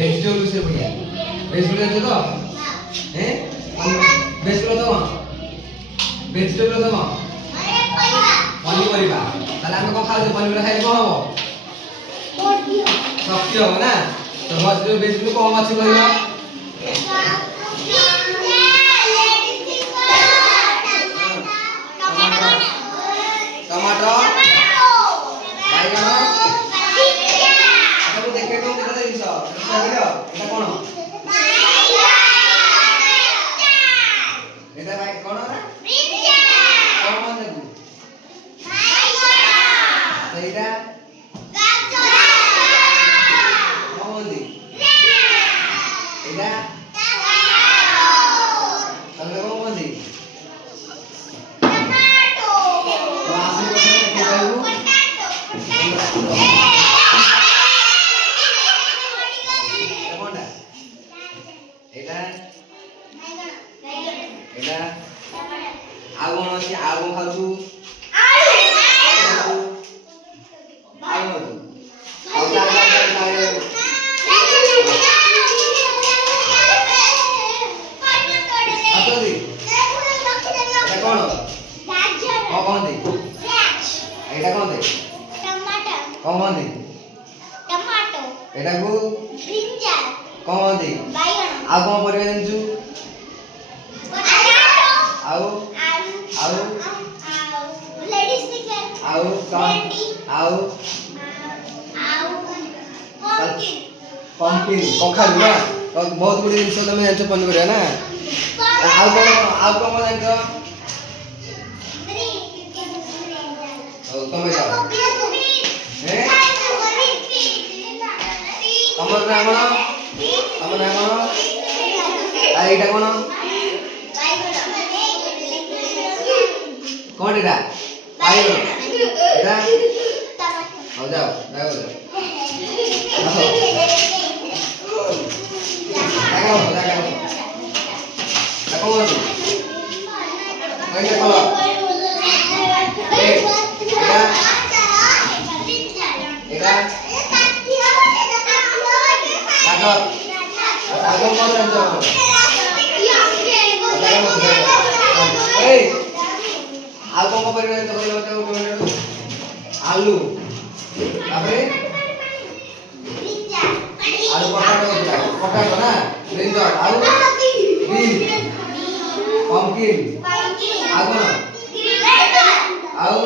vegetable সে বইয়া vegetable আছে তো হ্যাঁ ভেজিটেবল তো ভেজিটেবল তো পনিপরিবা তাহলে আমি কখন খাওয়া পনিপরিবা খাইলে কম হবো শক্তি হবো না তো ভেজিটেবল কম আছে কহিল टमाटो बैगन आता को देखे तो केते जिंस कहलियो एटा कोन एटा भाई कोन रे ब्रिंजा कोन देखू बैगन एटा गाजर कोन दी एटा टमाटो कोन दी आगो अछि आगो खाजू आलू आलू आलू आतोरी एटा कोन गाजर कोन दे एटा कोन दे टमाटर कोन दे टमाटो एटा को ब्रिंजल कोन दे बैगन आ कोन परिबा जानछु आओ आओ लेडीज फिंगर आओ आओ पंपकिन कखारु ना बहुत गुडी जिंस तमे जानछ पनिपरिया ना आओ कोन जानछ ओ तमे जाओ हे हमर नाम आ एटा कोन कौन एटा बैगन एटा हो जाओ बैगन आसो लगाओ देखो कैसे खोलो एटा गाजर गाजर कौन जानছো ए आलू को परिवार तो कहले बताओ आलू तापरे आलू पटाटो ना ब्रिंजल आलू बीन पंपकिन आगो ना आउ